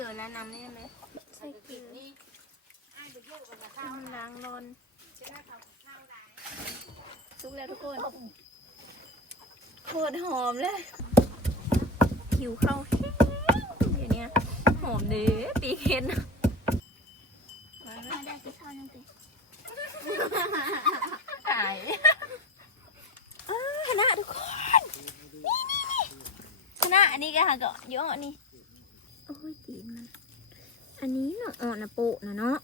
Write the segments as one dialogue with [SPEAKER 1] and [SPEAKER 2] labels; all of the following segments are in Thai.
[SPEAKER 1] เกิดแล้วน้ำนี่ไหมใส่เกลือน้ำล้างรนสุกแล้วทุกคนโคตรหอมเลยหิวข้าวแห้งเดี๋ยวนี้หอมเด้อปีเค็น
[SPEAKER 2] ได้กินข้าวนั่นสิ
[SPEAKER 1] หายเออคณะทุกคนนี่นี่นี่คณะอันนี้ก็หาเกาะเยอะอันนี้โอ้ยตีนมันอันนี้ เนาะอ่อนนะโปะนะเนาะ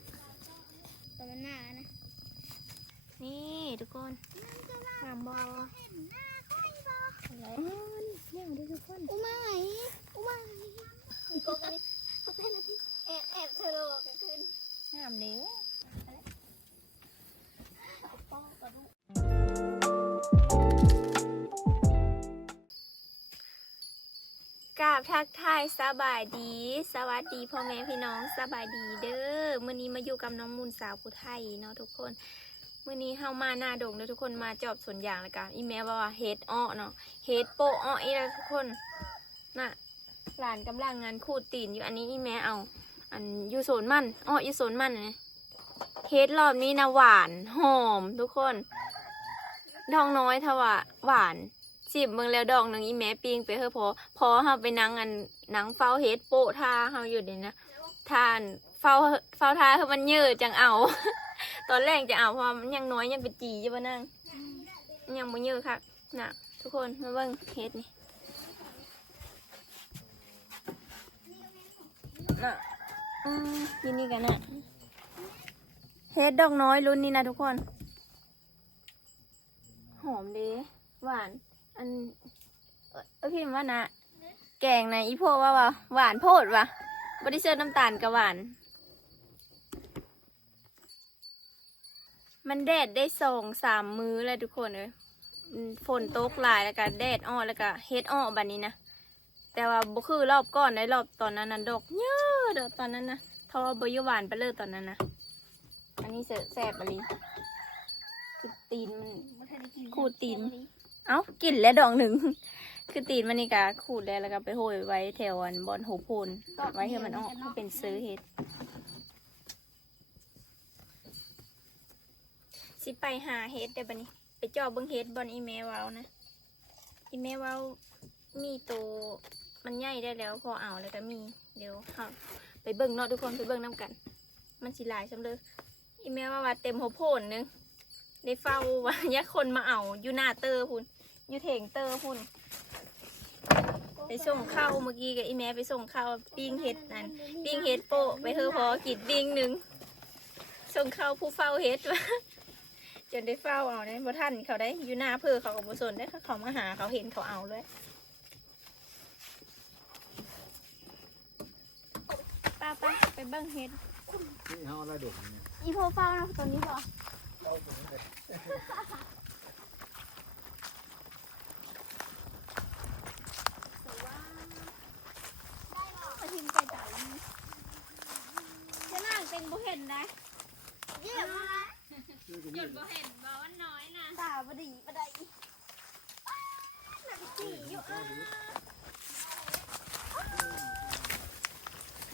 [SPEAKER 2] แต่มันหนานะ
[SPEAKER 1] นี่ทุกคนงามบอ
[SPEAKER 2] เห็นหน้าค่อยบอ
[SPEAKER 1] อะไรอ๋อนี่เลี้ยงด้วยทุกคน
[SPEAKER 2] อุมาไหอุมาโกกันดิเขาเป็นอะไรที่แอบแอบเธอโลกันขึ้น
[SPEAKER 1] งามเด้อ ทักทายสบายดี สวัสดีพ่อแม่พี่น้องสบายดีเด้อมื่อนี้มาอยู่กับน้องมูลสาวผู้ไทยเนาะทุกคนมื่อนี้เฮามาหน้าดงเด้อทุกคนมาจอบสวนยางแล้วกันอีแม่ว่าว่าเฮ็ดอ้อเนาะเฮ็ดโปอ้ออีแล้วทุกคนน่ะหลานกำลังงานขูดตีนอยู่อันนี้อีแม่เอา อันอยู่โซนมันอ้ออยู่โซนมันเนะเฮ็ดรอบนี้นะหวานหอมทุกคนดองน้อยทว่าหวาน สิบเมืองแล้วดองหนึ่งอีแม่ปิงไปเฮอพอพอเฮาไปนั่งอันนั่งเฝ้าเฮ็ดโปะท่าเฮาอยู่เดี๋ยนะทานเฝ้าเฝ้าท่าคือมันเยอะจังเอา ตอนแรกจะเอาเพราะมันยังน้อยยังเป็นจีอยู่บ่นั่งยังบ่เยอะค่ะน่ะ ทุกคนมาเบิ่งเฮ็ดนี่น่ะอืมยินดีกันนะเฮ็ดดอกน้อยรุ่นนี้นะทุกคน หอมดีหวาน อันเอ่อเออพี่ว่านะ แกงนะอีโพว่าว่าหวานโพดวะบริเซอร์น้ำตาลกับหวาน มันแดดได้สองสามมื้อเลยทุกคนเลยอืมฝนตกหลายแล้วก็แดดอ้อแล้วก็เฮ็ดอ้อบัดนี้นะแต่ว่าบ่คือรอบก่อนได้รอบตอนนั้นน่ะดอกเยอะเด้อตอนนั้นนะทอบ่อยู่หวานไปเลยตอนนั้นนะอันนี้เสอะแสบอะลีคือตีนมัน
[SPEAKER 2] มันทันได้กิน
[SPEAKER 1] ขูดตีน เอ้ากินแล้วดอกหนึ่ง คือตีนมันนี่กะขูดแล้วแล้วก็ไปโหยไว้แถวอันบอนโหโพนไว้ให้มันออกให้เป็นซื้อเห็ดสิไปหาเห็ดเดี๋ยวบันนี้ ไปเจาะเบิ้งเห็ดบอนอีเมลเว้านะอีเมลเว้ามีตัวมันใหญ่ได้แล้วพอเอาแล้วก็มีเดี๋ยวเอาไปเบิ้งเนาะทุกคนไปเบิ้งน้ำกัน มันสิหลายซ้ำเลยอีเมลว่าว่าเต็มหัวโพนหนึงได้เฝ้าว่ายะคนมาเอาอยู่หน้าเตอร์พุ่น อยู่เถงเตอร์พุ่น ไปส่งข้าวเมื่อกี้กับอีแม่ไปส่งข้าวปิ้งเห็ดนั่นปิ้งเห็ดโปะไปเธอพอกินปิ้งหนึ่งส่งข้าวผู้เฝ้าเห็ดวะจนได้เฝ้าเอาเนี่ยบ่ท่านเขาได้อยู่หน้าเพื่อเขากับบุสนได้เขามาหาเขาเห็นเขาเอาเลยป้าป้าไปเบิ้งเห็ด
[SPEAKER 3] นี่เขาอะไรดุเนี่ย
[SPEAKER 2] อีโพเฝ้านะตอนนี้บอมาทิมใจใจฉันอ่าน เป็นบุเห็นนะเยี่ยมมาก
[SPEAKER 1] หยุดบ่เห็นบ่ว่าน้อยนะ
[SPEAKER 2] ตาบดีบดีหนักจีอยู่อะ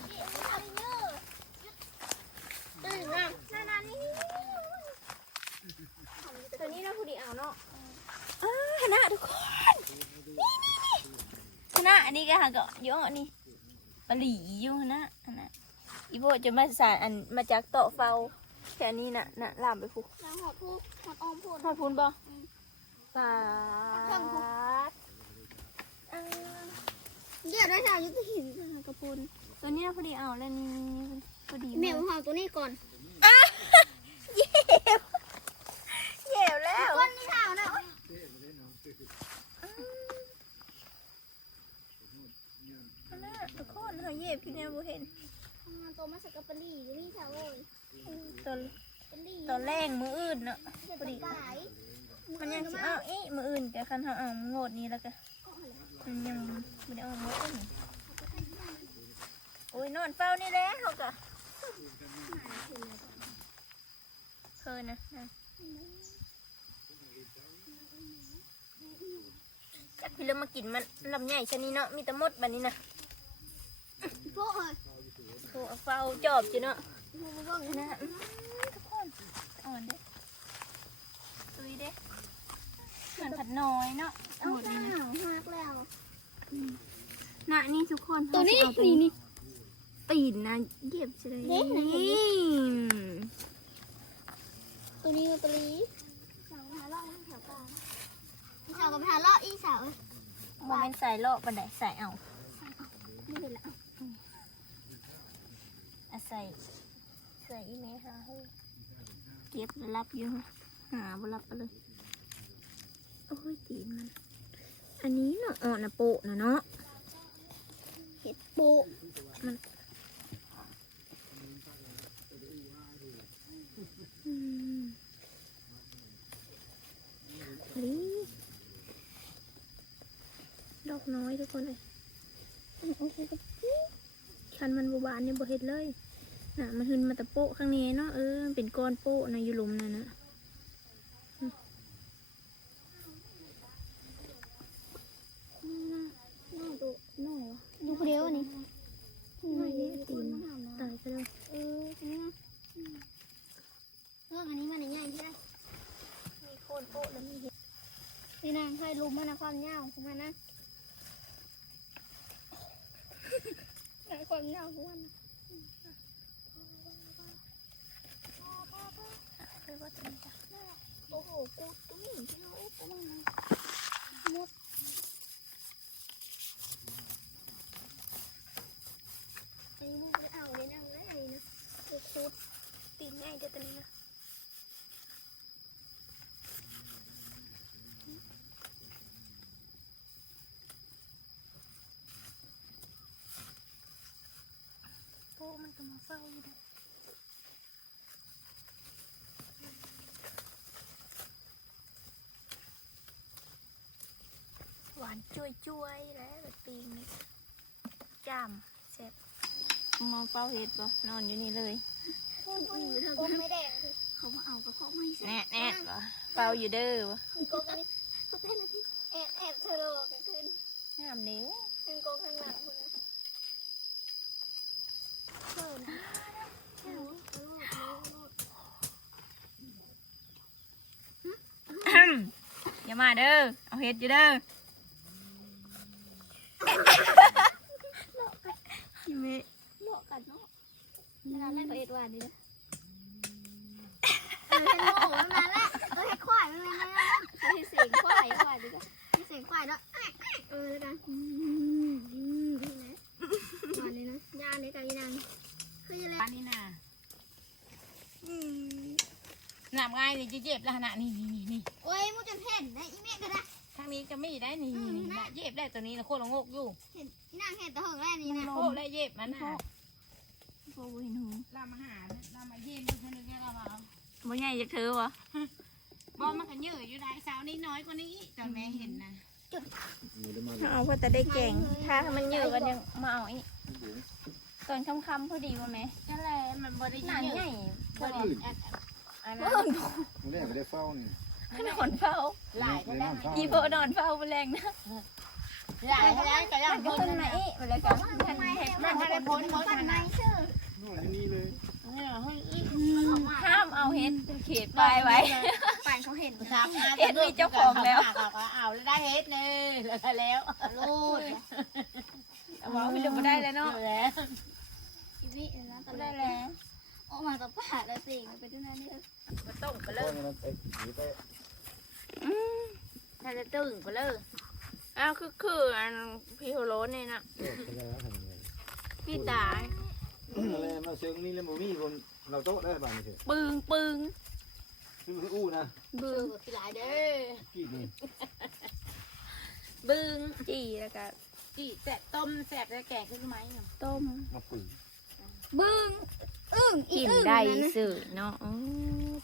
[SPEAKER 2] เยี่ยมมากเยอะตื่นนะนานานี่
[SPEAKER 1] ตัวนี้เราพูดีเอาเนาะอ้าคณะทุกคน นี่นี่นี่คณะอันนี้ก็หาก็เยอะอันนี้ปลีอยู่คณะอันน่ะ อีโบจะมาสารอันมาจากโต๊ะเฝ้าแค่นี้น่ะน่ะลามไปพู
[SPEAKER 2] นางหอดพูดหอดออมพูด
[SPEAKER 1] ทอดพูนบ่
[SPEAKER 2] อืม
[SPEAKER 1] ปา
[SPEAKER 2] เครื่องพู
[SPEAKER 1] ดอ่า
[SPEAKER 2] เดี๋ยวได้ชาวยุทธหินกระปุน
[SPEAKER 1] ตัวนี้เราพอดีเอาแล้วนี่พอดี
[SPEAKER 2] แม
[SPEAKER 1] มาวก
[SPEAKER 2] หอตัวนี้ก่อน
[SPEAKER 1] เย่เย่แล้ว
[SPEAKER 2] ก้นนี่ข่าวนะโอ๊ย
[SPEAKER 1] คณะทุกคนเขาเย่พี่แนวบ่เห็น
[SPEAKER 2] ทำงานตัวมาสกกะปะรี่ก็มีชาวโว้ย
[SPEAKER 1] ตัว
[SPEAKER 2] ปะรี่
[SPEAKER 1] ตัวแรงมืออื่นเนาะ
[SPEAKER 2] จะไปขาย
[SPEAKER 1] มันยังสิเอาเอ๊ะมืออื่นแต่คันเขาเอาโงดนี้แล้วก็มันยังไม่ได้เอาโงดอื่นโอ้ยนอนเฝ้านี่แหละเขาก็เคยนะนะจักพี่เริ่มมากินมันลำใหญ่ชะนี้เนาะมีแต่มดแบบนี้นะ
[SPEAKER 2] พวกเอ้ย
[SPEAKER 1] โอ้เฝ้าจอบอยู่เนาะ
[SPEAKER 2] มึงบ้าง
[SPEAKER 1] นะอื้อทุกคนอ่อนเด้ตุยเด้เหมือนผัดน้อยเนาะ
[SPEAKER 2] เอา
[SPEAKER 1] หมด
[SPEAKER 2] ข้า
[SPEAKER 1] นี่นะ
[SPEAKER 2] วหักแล้ว
[SPEAKER 1] น่ะนี่ทุกคน
[SPEAKER 2] ตัวนี้
[SPEAKER 1] เขาสิเอา
[SPEAKER 2] นี่นี่
[SPEAKER 1] ตีนนะเหยียบใช่ไหม
[SPEAKER 2] เด้ไหนเห็นดิ
[SPEAKER 1] นี่
[SPEAKER 2] ตัวนี้ตัวนี้สาวพาเลาะแถวกลางสาวกับพาเลาะอีสาว
[SPEAKER 1] โมเมนต์ใส่เลาะบันไดใส่เอา
[SPEAKER 2] ไม่เห็นละ
[SPEAKER 1] อะใส่ใส่อีเมหาให้เก็บแล้วรับอยู่หาบรับไปเลยโอ้ยตีนมัน อันนี้เนาะอ่อนนะโปะนะเนาะ
[SPEAKER 2] เห็ดโบะ
[SPEAKER 1] มันนี้ดอกน้อยทุกคนเลย คันมันบูบานเนี่ยบ่เห็ดเลยน่ะมันหึนมาต่โปะข้างนี้เนาะเออเป็นก้อนโปะในะอยู่หลุมนั่นนะ
[SPEAKER 2] น่าดูน่ายวะดูคนเดียวอันนี้
[SPEAKER 1] ไม่ได้ตีนตายไปแล้ว
[SPEAKER 2] เอออันนี้นะเรื่องอันนี้มันใหญ่ใช่ไหม
[SPEAKER 1] มีโคนโปะแล้วมีเห็ด
[SPEAKER 2] นี่นางเคยลุมมันนะความยาวของมันนะ ความยาวของมันนะ
[SPEAKER 1] เรียกว่าจะมีจ้ะ
[SPEAKER 2] โอ้โหกูตุ้มที่เราเอ๊ะประมาณนั้นหมดอันนี้มันไปเอาเลยนั่งเลยอันนี้นะกูคูด
[SPEAKER 1] ตีนง่ายเดี๋ยวตัวนี้นะโปะ มันก็มาเฝ้าอยู่เด้อหวานจุยจุยๆแล้วแบบปีนี้จามแซ่บมองเป้าเห็ดบ่นอนอยู่นี่เลย
[SPEAKER 2] กูอยู่ทางกูไม่แดงคือเขามาเอากระเพาะไม่ใช่
[SPEAKER 1] แน่แน่บ่เป่าอยู่เด้อบ่
[SPEAKER 2] คือโกกันเขาเป็นอะไรที่แอบแอบเธอโลกันขึ้น
[SPEAKER 1] งามเด้อ
[SPEAKER 2] เป็นโกข้างหลังคุณนะเพิ่นโอ้โหโอ้โหโอ้โห
[SPEAKER 1] อย่ามาเด้อ เอาเห็ดอยู่เด้อพี่เมฆ
[SPEAKER 2] โลกกันเนาะเวลาแรกเขาเอ็ดวานนี่นะเออฉันโง่มันมาละเออให้ควายมันมาละเขาให้เสียงควายควายดีกว่าให้เสียงควายด้วยเออแล้วกันอืมอืมนี่นะวานนี้นะยานนี้กับยีนาง คือยังไง
[SPEAKER 4] อันนี้นะหนับง่ายนี่จะเจ็บแล้วนะนี่นี่นี่นี่
[SPEAKER 2] โอ้ยมูจนเห็นนะอีเมฆก็ได้
[SPEAKER 4] ทางนี้ก็ไม่ได้นี่นี่นี่นะเย็บได้ตัวนี้นะโคตรงกอยู่
[SPEAKER 2] เห็นอีนางเห็นแต่หงแรกนี่นะ
[SPEAKER 4] โคตรได้เย็บมันนะ
[SPEAKER 1] โอ้ยหนู
[SPEAKER 4] เรามาหาเรามาเย็บดูเท่านึงเรามาเอา
[SPEAKER 1] บ่ใหญ่จากเธอวะ
[SPEAKER 4] บอกมันกันเยอะอยู่ได้สาวนี่น้อยกว่านี้ตอนแม่เห็นนะ
[SPEAKER 3] หมูได้มา
[SPEAKER 1] เอาเพื่อแต่ได้แกงถ้ามันเยอะกันยังมาเอาอีก ตอนค่ำๆพอดีวะแม่
[SPEAKER 4] นั่นแหละมันบริ
[SPEAKER 1] หนา
[SPEAKER 4] เยอะ
[SPEAKER 1] ใหญ่
[SPEAKER 4] บริอัน
[SPEAKER 1] เพิ่
[SPEAKER 4] นั้น
[SPEAKER 1] ม
[SPEAKER 3] มันแรกก็ได้เฝ้านี่
[SPEAKER 1] นอนเฝ้า
[SPEAKER 4] หลายก็
[SPEAKER 3] ได้
[SPEAKER 4] ได้
[SPEAKER 3] นอนเฝ้า
[SPEAKER 1] อีโบนอนเฝ้าแมลงนะ
[SPEAKER 4] หลายก็ได้ก็ยัง
[SPEAKER 1] มันก็
[SPEAKER 4] พ้น
[SPEAKER 1] ขึ้นมา
[SPEAKER 4] นะ
[SPEAKER 1] อีกมาเลยกันทันเห็ด
[SPEAKER 4] มันไม่ได้พ้นพ้น
[SPEAKER 2] ปัน
[SPEAKER 4] มัน
[SPEAKER 2] ไม้
[SPEAKER 4] นะ
[SPEAKER 2] ชื่อ
[SPEAKER 3] นอนที่นี่เลย
[SPEAKER 4] เฮ้ยอีก
[SPEAKER 1] ห้ามเอาเห็ดเขตปลายไว้
[SPEAKER 2] ปันเขาเห็น
[SPEAKER 4] ครับ
[SPEAKER 1] เฮ็ดมีเจ้าของแล้ว
[SPEAKER 4] เอาแล้วได้เฮ็ดเนยแล้วแล้ว
[SPEAKER 2] รูด
[SPEAKER 1] บอกไม่ได้บ่ได้แล้วเนาะ
[SPEAKER 4] แล้ว
[SPEAKER 2] อีวินะตอนแร
[SPEAKER 1] ได้
[SPEAKER 2] ก
[SPEAKER 1] แล้ว
[SPEAKER 2] ออกมาต่อป่าแล้วสิมันเป็นที่นั่นนี่
[SPEAKER 1] มาต้มไป
[SPEAKER 3] เพ
[SPEAKER 1] เล
[SPEAKER 3] ราะ
[SPEAKER 1] ย
[SPEAKER 3] งั้นไปหนีไป
[SPEAKER 1] ถ้าจะตึงไปเลยอ้าวคือคืออันพี่โฮโรสนี่นะ
[SPEAKER 3] เออไปแล้วทำยังไง
[SPEAKER 1] พี่ตาย
[SPEAKER 3] อะไรมาเชิงนี่แล้วบ่มีคนเราโต๊ะได้บ้างนี่เถอะ
[SPEAKER 1] ปึงปึง
[SPEAKER 3] คือมันอู้นะ
[SPEAKER 1] บึง
[SPEAKER 4] ขี้หลายเด้อ
[SPEAKER 3] พี่นี่
[SPEAKER 1] บึงจีแล้วก็
[SPEAKER 4] จีแสบต้มแสบแล้วแกงขึ้นไหม
[SPEAKER 1] ต้ม
[SPEAKER 3] มาปุ๋ย
[SPEAKER 2] บึ้งอึ้งอี
[SPEAKER 1] กิน
[SPEAKER 2] อึ้ง
[SPEAKER 1] ได้
[SPEAKER 2] นั่นนะ
[SPEAKER 1] สื่อเนาะอ๋อ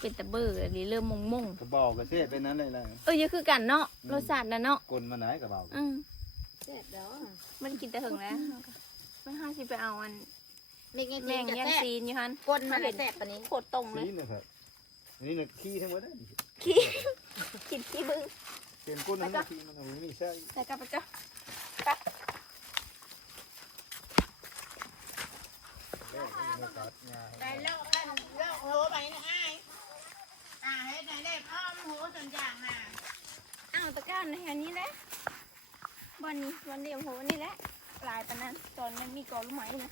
[SPEAKER 1] เป็นตะเบอร์อะไรเริ่มมงมง
[SPEAKER 3] กระบอกกระเซ็เป็นนั้นเลยล่ะ
[SPEAKER 1] ๆเออยังคือกันเนาะรสชาตินะเนาะ
[SPEAKER 3] กลมาไหนกระบอก
[SPEAKER 1] อืม
[SPEAKER 4] แสบเด้อ
[SPEAKER 1] มันกินแต่ถึงแล้วไม่ห้าสิไปเอาอัน
[SPEAKER 4] แม่ง
[SPEAKER 1] แมง
[SPEAKER 4] จะ
[SPEAKER 1] ย่าง
[SPEAKER 4] แสบ
[SPEAKER 1] ซีนอยู่ฮัน
[SPEAKER 4] ก้นมันเลยแสบปานนี้
[SPEAKER 1] โคตรตรงเลย
[SPEAKER 3] สีนะครับอันนี้น่ะขี้ทั้งหมดได้
[SPEAKER 1] ขี้กินขี้บึง
[SPEAKER 3] เป็นก้นนั้นขี้มันไม่มีใช่
[SPEAKER 1] ใส่กลับไปจ้ะ แต่เลิกกันเลิกโหไปนะไอ้ตาเฮ็ดไหนได้พ่อมโหจนอย่าง
[SPEAKER 2] น่ะ
[SPEAKER 1] อ้าวตะก้า
[SPEAKER 2] ในแห่นี้แห
[SPEAKER 1] ละบอลนี้วัน
[SPEAKER 2] เดียวโหนี่
[SPEAKER 1] แหละลายปะนั้
[SPEAKER 2] นตอ
[SPEAKER 1] นนั้นมีก
[SPEAKER 2] อลูกไม้นะ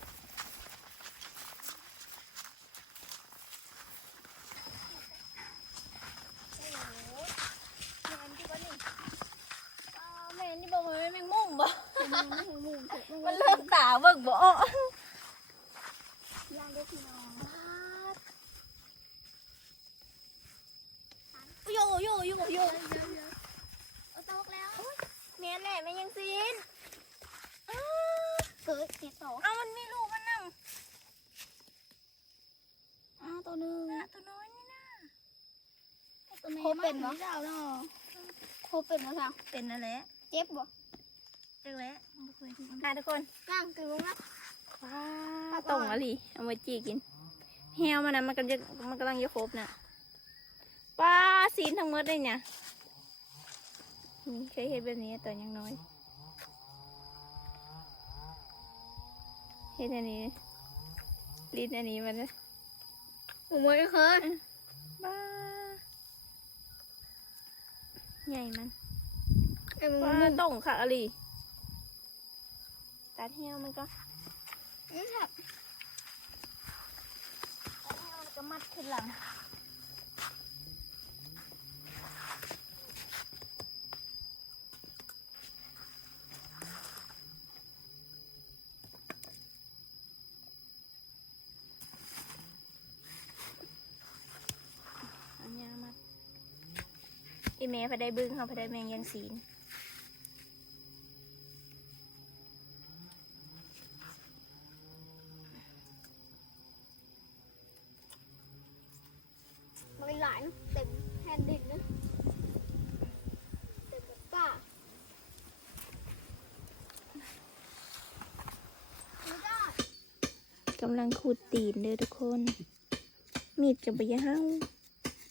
[SPEAKER 2] เป็นเหรอเจ้าเนาะโคเป็นเหรอคะ
[SPEAKER 1] เป็นนั่นแหละ
[SPEAKER 2] เจ็บบ่
[SPEAKER 1] จังแหละค่ะทุกคน
[SPEAKER 2] ย่างกี่โมงนะ
[SPEAKER 1] ว้าตรงอะลีเอาไว้จีกินแฮวมันนะมันกำลังจะมันกำลังจะครบน่ะป้าซีนทั้งหมดเลยเนี่ยนี่เคยเห็นแบบนี้ตอนยังน้อยเห็นอันนี้ลิ้นอันนี้มันนะ
[SPEAKER 2] ผมไม่เคย
[SPEAKER 1] บ้า ใหญ่มัน
[SPEAKER 2] ไอ้มึง
[SPEAKER 1] ว้า
[SPEAKER 2] มุม
[SPEAKER 1] ต่งค่ะอลีตัดเหี่ยวมันก็
[SPEAKER 2] อืมครับ
[SPEAKER 1] ตัดเหี่ยวมันก็มัดขึ้นหลัง อีเมย์พอได้บึ้งเขาพอได้แมงยังศีล
[SPEAKER 2] มันหลายนะเต็มแผ่นดินนะเต็มแบบป่าไม่ได้
[SPEAKER 1] กำลังขูดตีนเด้อทุกคน มีดจะไปยะเห้า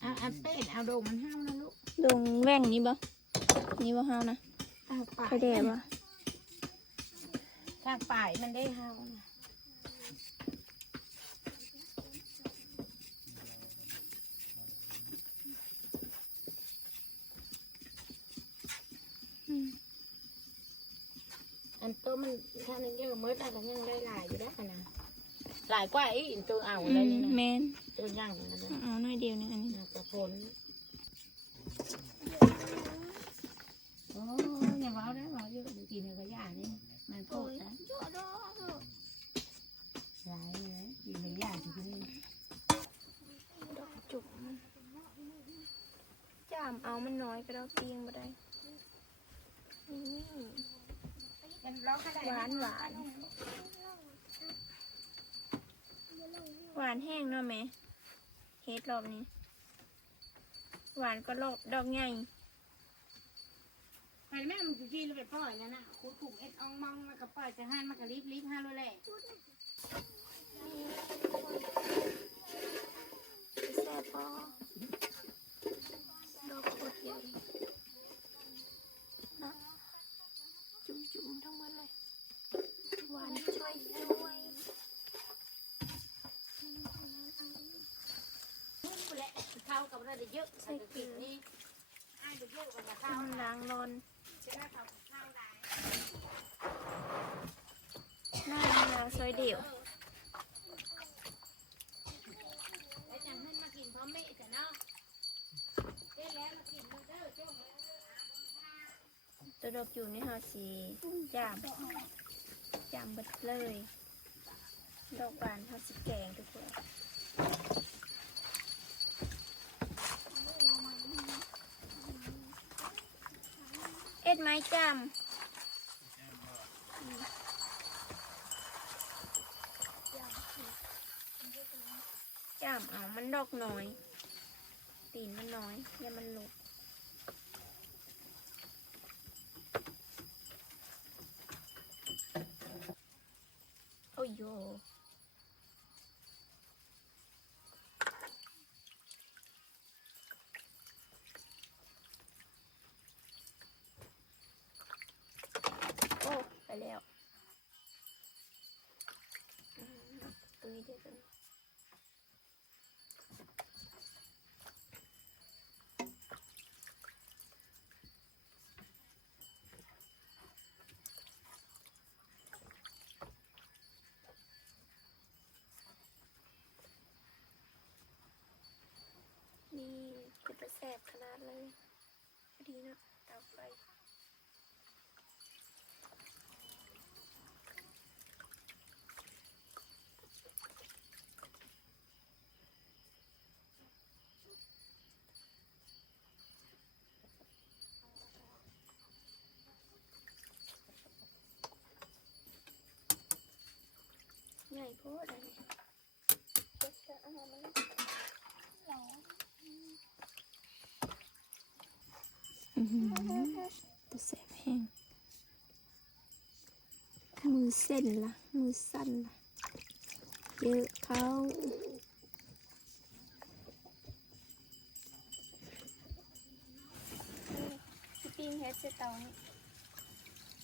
[SPEAKER 4] เอาเอาเป็ดเอาโดงมันห้าวนะลูก
[SPEAKER 1] ดงแว่งนี่บ่นี่บ่เห้านะ
[SPEAKER 4] เอาป่า
[SPEAKER 1] ไปแดดบ่
[SPEAKER 4] ถ้าป่ายมันได้ห้าวนะ
[SPEAKER 1] อืม
[SPEAKER 4] อันตัวมันถ้านึงเยอะเมื่อแต่ก็ยังได้หลายอยู่ได้ขนาดหลายกว่าไอ้ตัวเอา
[SPEAKER 1] อื
[SPEAKER 4] เลย
[SPEAKER 1] ม
[SPEAKER 4] นี่นะ
[SPEAKER 1] แมน
[SPEAKER 4] ตัวย่างนี่นะ
[SPEAKER 1] เอาหน่อยเดียวนึงอันนี้
[SPEAKER 4] นักกระพน โอ้ยอย่าเว้าได้เว้าเยอะเดี๋ยวกินเนื้อกระยานี่มันโกรธนะ
[SPEAKER 2] ชั่วดอเถอะ
[SPEAKER 4] หลายเลยกินเนื้อยาที่นี่
[SPEAKER 1] ดอกจุกมันจามเอามันน้อยไปเราเตียงบ่ได้นี่
[SPEAKER 4] มันร้องขนาด
[SPEAKER 1] หวานหวานหวานแห้งเนาะแม่เฮ็ดรอบนี้ หวานก็รอบดอกใหญ่
[SPEAKER 4] ไปแม่มันคือที่เราไปปล่อยนั่นน่ะคูดขุมเอ็ดอองมองมันก็ปล่อยจะหันมันก็รีบรีบห้าเลยแหละ
[SPEAKER 1] แซ่บพอดอกโคตรใหญ่นะจุ่มๆทั้งหมดเลย หวานช่วยช่วย
[SPEAKER 4] ข้าวกับเราได้เยอะใส่กินนี่ให้ไปเยอะกว่าข้าว
[SPEAKER 1] กำลังรอน
[SPEAKER 4] ใช่ไหมข้าวข้าวได้
[SPEAKER 1] หน้าหน้าซอยเดี่ยว
[SPEAKER 4] แล้วจังขึ้นมากินพร้อมแม่แต่เนาะได้แล้วมากินเด้อจ้า
[SPEAKER 1] ตัวดอกอยู่นี่ค่ะสีจามจามเบิดเลย ดอกบานเขาสีแกงทุกคน ดไม้จามจามเอามันดอกน้อย ตีนมันน้อยอย่ามันหลุดโอ้ย ที่สุดนี่จะไปแสบขนาดเลยพอดีนะ โพดเลยเด็จะเอามาแล้วร้อนตัวแสบแห้งมือเส้นละมือสั้นละเยอะเขาสปิ้งเฮดเสเตานี่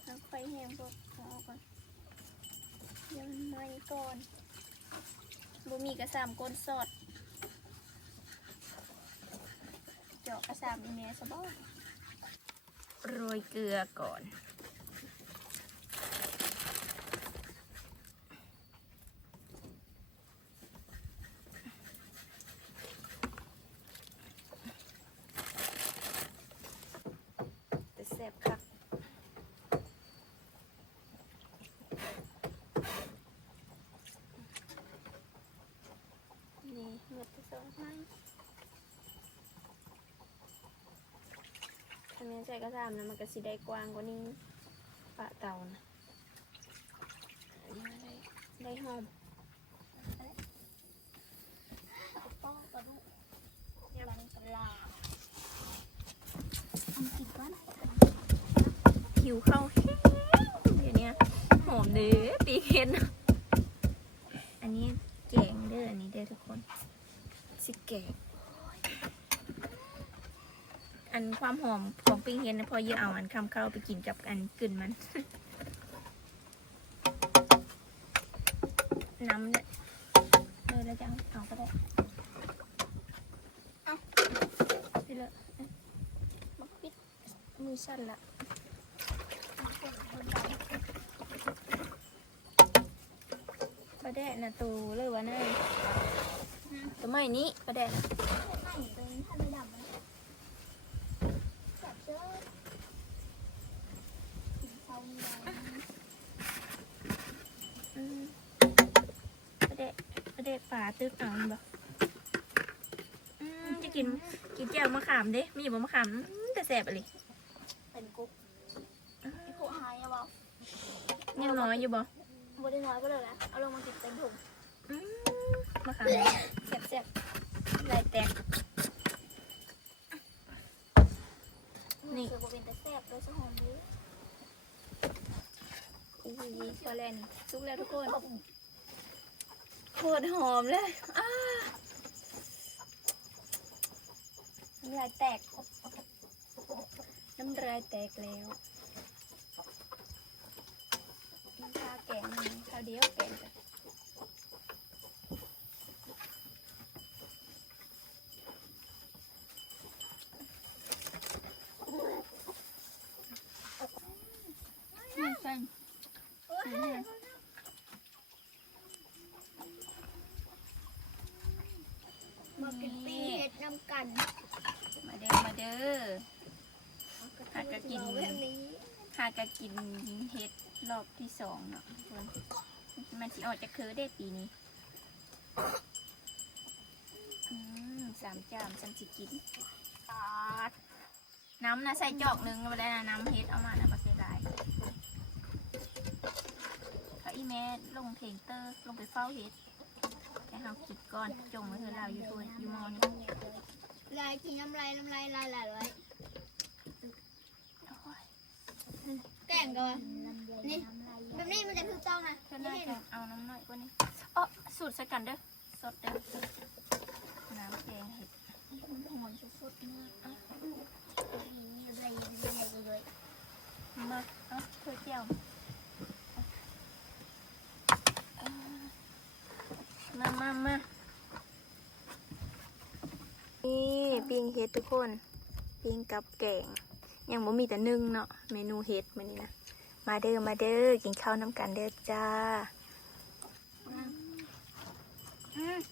[SPEAKER 1] น้ำไฟแห้งพวกเอาก่อน ยังไม่ก่อนบุมีกระสามก้นสดเจาะกระสามอีเมสบ้าโรยเกลือก่อน แต่แซ่บคักนี่หมดที่สองไม้ถ้าแม่น ใส่กระสามนะมันก็สิได้กว้างกว่านี้ปะเตานะอันนี้ได้ได้หอม
[SPEAKER 2] ป้องกระดูกยังกระลาอันกินก่อน
[SPEAKER 1] หิวข้าวแห้งเดี๋ยวนี้หอมเด้อปีเห็นอันนี้แกงเด้ออันนี้เด้อทุกคนสิแกง อันความหอมของปิ้งเห็นนะพอเยอะเอาอันคำเข้าไปกินกับอันกึ่นมัน น้ำเนี่ยเลยแล้วจังเอาก็ได้เอาไปเลยอะมักปิดมือสั่นละประแดะนะตูเลยวะเนยตัวใหม่นี้ประแดะนะ
[SPEAKER 2] ไม่เป็นถ้าไม่ดำมันจับเจอกินข้าวนี่ได้
[SPEAKER 1] อืมประแดะประแดะป่าตึกเอาบ่อืมจะ กินกินแจ่วมะขามเด้ มีอยู่บ่มะขามอืมแต่แสบอะไร
[SPEAKER 2] เป็นกุ๊กไอ้พวกหายอะบอก
[SPEAKER 1] ยังน้อยอยู่บ่
[SPEAKER 2] บได้น้อยก็เลยนะเอาลงมากินเต็มถุง
[SPEAKER 1] อืมมะขามแสบแสบลายแตก นี่
[SPEAKER 2] เสือบเป็นแต่แซ่บเลยสะหอมนี้
[SPEAKER 1] อุ้ยพอแล้วนี่สุกแล้วทุกคนโคตรหอมเลยอ้า น้ำลายแตก น้ำลายแตกแล้วน้ำชาแกงข้าวเดียวแกงจ้ะอืมใช่
[SPEAKER 2] มากินปีเห็ดน้ำกัน
[SPEAKER 1] มา เด้อมาเด้อหากะกินหากะกินเฮ็ดรอบที่สองเนาะทุกคนมันสิออกจะคือได้ปีนี้สามจามฉันสิกินน้ำนะใส่จอกหนึ่งไปแล้วนะน้ำเฮ็ดเอามานะมาเสียดายเขาอีแม่ลงเพลงเตอร์ลงไปเฝ้าเฮ็ดแต่เราคิดก่อนจงไว้เธอเราอยู่ตัวอยู่มอนี่
[SPEAKER 2] ลายกินน้ำลายน้ำลายลายลายลาย
[SPEAKER 1] โอ้ย
[SPEAKER 2] แกล้งกันวะนี่แบบนี้มันจะถูกต้องนะ
[SPEAKER 1] เธอน่าจะเอาน้ำหน่อยกว่านี้อ๋อสูตรใส่กันเด้อสดเด้อน้ำแกงเห็ด
[SPEAKER 2] หอมสุดๆมากอะนี่อะไรอะไรเลย
[SPEAKER 1] มาเอาเธอเจียวมามามานี่ปิ้ง เห็ดทุกคนปิ้งกับแกงยังบ่มีแต่นึ่งเนาะเมนูเห็ดมันนี่นะมาเด้อมาเด้อกินข้าวน้ำกันเด้อจ้า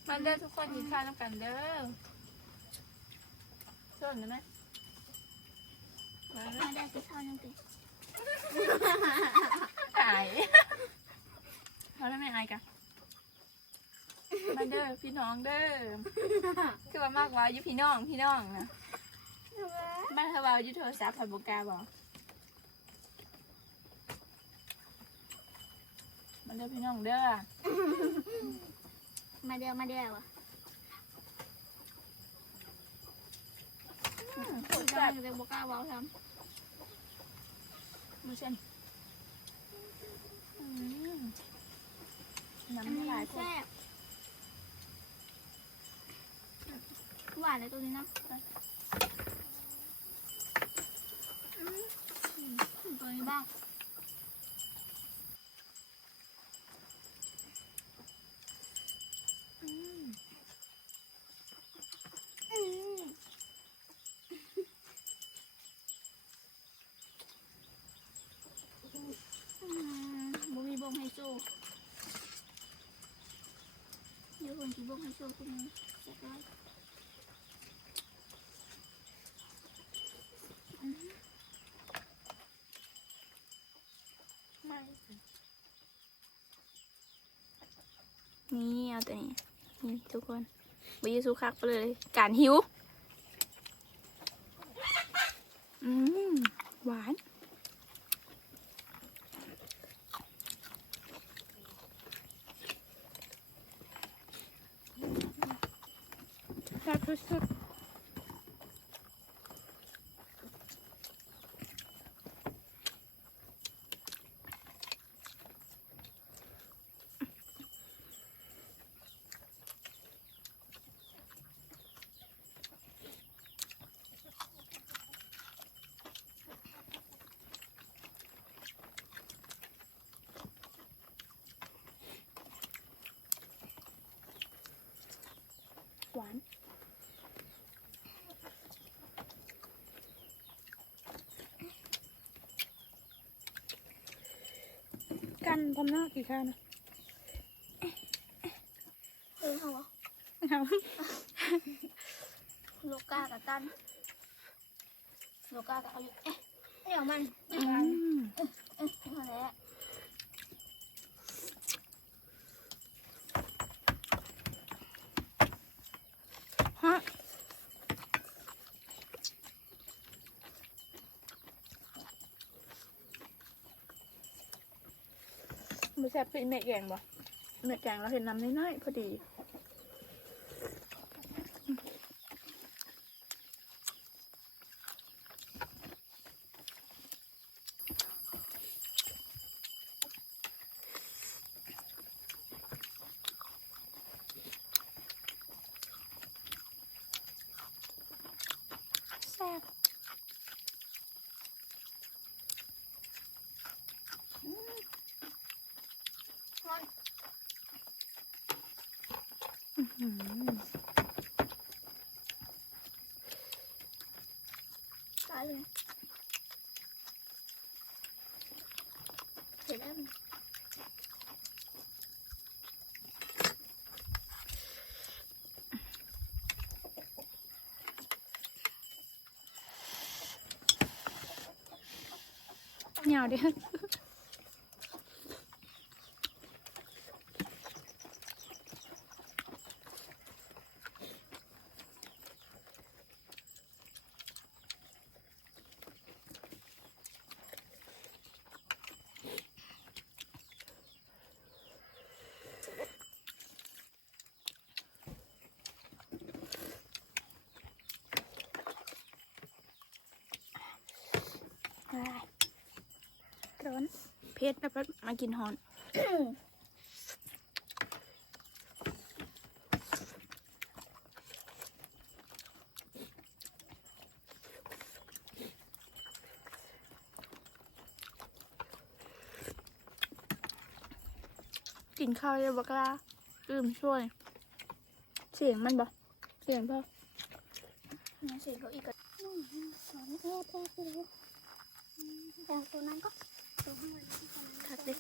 [SPEAKER 1] มาเด้อทุกคนกินข้าวน้ำกันเด้อส่วนได้ไหม
[SPEAKER 2] มาได้กี่เท่ายังติ
[SPEAKER 1] อายเขาได้ไม่อายกัน มาเด้อพี่น้องเด้อคือว่ามากว่าอยู่พี่น้องพี่น้องนะบ้านเธอว่าอยู่โทรศัพท์ผ่านโปรแกรมบอกมาเด้อพี่น้องเด้อ
[SPEAKER 2] มาเดียวมาเดียวอะ
[SPEAKER 1] โคตร
[SPEAKER 2] จะ
[SPEAKER 1] แซ่บ
[SPEAKER 2] เป็นโบก้าเว้าท
[SPEAKER 1] มือเช่นอืมน้ำไม่หลายำคน
[SPEAKER 2] แซ่บ หวานเลยตัวนี้นะตัวนี้บ้าง
[SPEAKER 1] อืม
[SPEAKER 2] อืมอืมบ่มีบ่งให้สู้เดี๋ยวคนที่บ่งให้สู้คุณนี้เสร็จแล้ว
[SPEAKER 1] ไม่ นี่เอาตัวนี้นี่ทุกคนวิยูสุคักไปเลย การหิว อืมหวานแซ่บ ทำหน้ากี่ข้าวนะ
[SPEAKER 2] เออเอาวะ
[SPEAKER 1] เอา
[SPEAKER 2] โลกากับตันโลกากับเอาอยู่เอ๊ะเดี๋ยวมัน
[SPEAKER 1] อื
[SPEAKER 2] เอ๊ะ
[SPEAKER 1] ม
[SPEAKER 2] เอ๊ะเอาแล้ว
[SPEAKER 1] ฮะ ไม่ใช่เนเม็ดแกงบ่เม็ดแกงเราเห็นน้ำน้อยๆพอดี แซ่บ
[SPEAKER 2] มัน
[SPEAKER 1] อื้อหือ
[SPEAKER 2] ตายเลยเห็นแล้วมัน
[SPEAKER 1] เหนียวดิ ร้อนเพชรแล้วก็มากินฮอนกินข้าวเยอะบักลาลืมช่วย เสียงมันบ่เสียงพ่อ
[SPEAKER 2] เนี่ยเสียงเขาอีกก็อืมสอน แอบแอบไปเลยแต่ตัวนั้นก็ตัวข้างในตัวนั้น
[SPEAKER 1] ทักดิ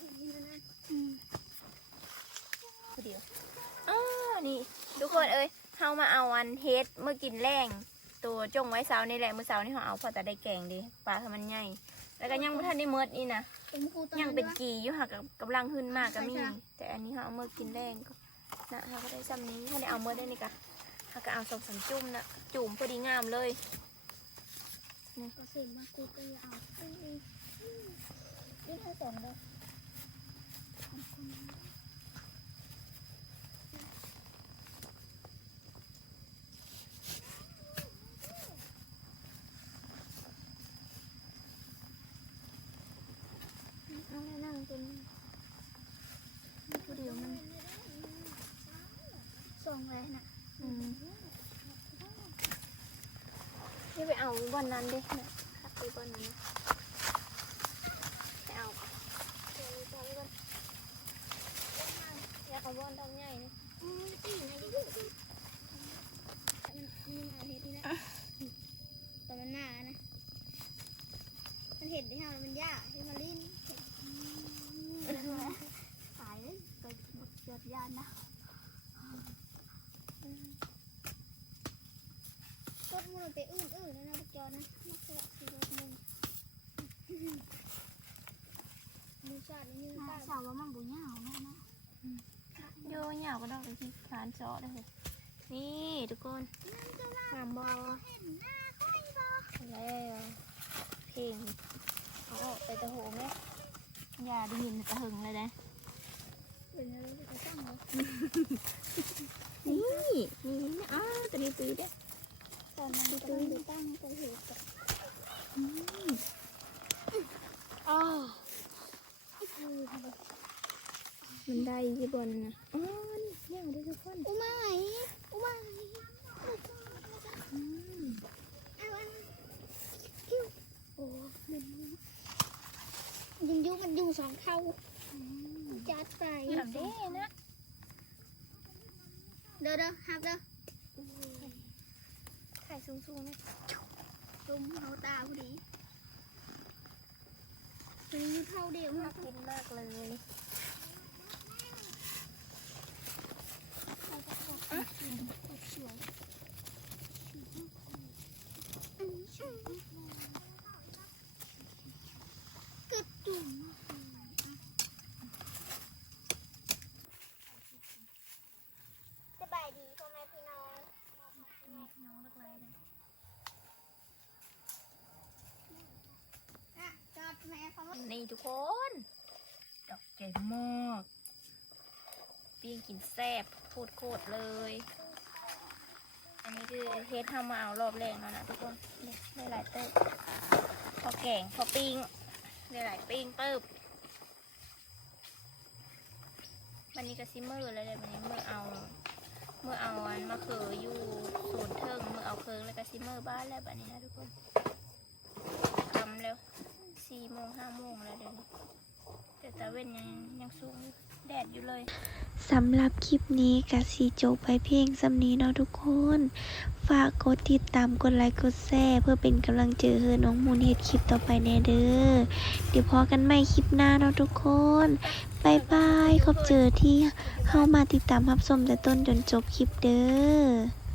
[SPEAKER 2] อืม
[SPEAKER 1] เดียวอ้านี่ทุกคนเอ้ยเฮามาเอาอันเฮดเมื่อกินแรงโตตัวจงไว้เสานี่แหละมื้อเสานี่เขาเอาพอแต่ได้แกงดิปลาทำมันใหญ่แล้วก็ยังบ่ทันได้เมิดนี่นะ
[SPEAKER 2] เป็นครูตอน
[SPEAKER 1] ยัง
[SPEAKER 2] นั้น
[SPEAKER 1] เป็น
[SPEAKER 2] ด้วย
[SPEAKER 1] กีอยู่หักกำลังขึ้นมากก็มี
[SPEAKER 2] ใช่
[SPEAKER 1] แต่อันนี้เขาเอาเมื่อกินแรงก็นะเขาก็ได้ซ้ำนี้ถ้าได้เอาเมื่อได้นี่กะเขาก็เอาสองสามจุ่มนะจุ่มพอดีงามเลย
[SPEAKER 2] ก็เสียงมากูก็อย่าเอาเอ้ ยยืดให้สองเลย
[SPEAKER 1] เอาแล้วนั่งเป็น
[SPEAKER 2] ผู้เดียวมันสองเลยนะ
[SPEAKER 1] อืมนี่ไปเอาวันนั้นดินะคัดไปวันนั้นนะไปเอาเดี๋ยวไปก่อนอยาก เอาบอลดำใหญ่นะ
[SPEAKER 2] อืมตีนะดิดิมันมีอาเห็ดนี่นะแต่มันหนานะ มันเห็ดที่เฮามันยากที่มาลิ้นตายเลยไปเกิดยานนะรถมันไปอื่นอื่นนะนะจอนะนักแสดงคือรถมันมือชาตินี่มือป้าสาวว่ามันบุญยาวนะนะ
[SPEAKER 1] โยเหยาวก็ต้องไปที่ร้านเจาะได้เลยนี่ทุกคนงามบอ
[SPEAKER 2] เห็นหน้าค่อยบอ
[SPEAKER 1] แล้วเพลงเอาออกไปตะโหไหมอย่าได้ยินตะหึงเลยนะ
[SPEAKER 2] เป็นอะไรจะตั้งเหรอ
[SPEAKER 1] นี่นี่นะอ้าวตัวนี้ตีได้
[SPEAKER 2] ตอนนั้นจะไปตั้งไปเหตุกับ
[SPEAKER 1] อ้าว มันได้ยี่บนนะอ๋อนี่ย่างได้ทุกคน
[SPEAKER 2] อุมาไหอุมาโอ้มันยังอยู่มันอยู่สองเท่าจัดไป
[SPEAKER 1] งามเด้นะ
[SPEAKER 2] เด้อเด้อฮับเด้อ
[SPEAKER 1] ถ่ายสูงๆนะ
[SPEAKER 2] จุ่มเขาตาพอดีมันมีเท่าเดียว
[SPEAKER 1] น่า
[SPEAKER 2] นะ
[SPEAKER 1] กินมากเลย
[SPEAKER 2] กึดจุ่มสบายดีพ่อแม่พี่น้องน้องรักไรเลยอะจอดแม่เขา
[SPEAKER 1] นี่ทุกคน ดอกใหญ่มากปิ้งกินแซ่บโคตรโคตรๆเลย อันนี้คือเฮดทำมาเอารอบแรกแล้วนะทุกคนได้หลายเติบพอแกงพอปิ้งได้หลายปิ้งเติบวันนี้ก็ซิเมอร์เลยเลยวันนี้เมื่อเอา เมื่อเอาอันมะเขืออยู่ศูนย์เทิงเมื่อเอาเคิงแล้วก็ซิเมอร์บ้านแล้วแบบนี้นะทุกคนทำแล้ว สี่โมงห้าโมงแล้วเดี๋ยวแต่ตะเว้นยังยังสูงแดดอยู่เลย
[SPEAKER 5] สำหรับคลิปนี้กะสีจบไปเพียงสำนี้เนาะทุกคน ฝากกดติดตามกดไลค์กดแชร์เพื่อเป็นกำลังใจให้น้องมูลเฮ็ดคลิปต่อไปแน่เด้อเดี๋ยวพอกันใหม่คลิปหน้าเนาะทุกคนบายบายขอบเจอที่เข้ามาติดตามรับชมแต่ต้นจนจบคลิปเด้อ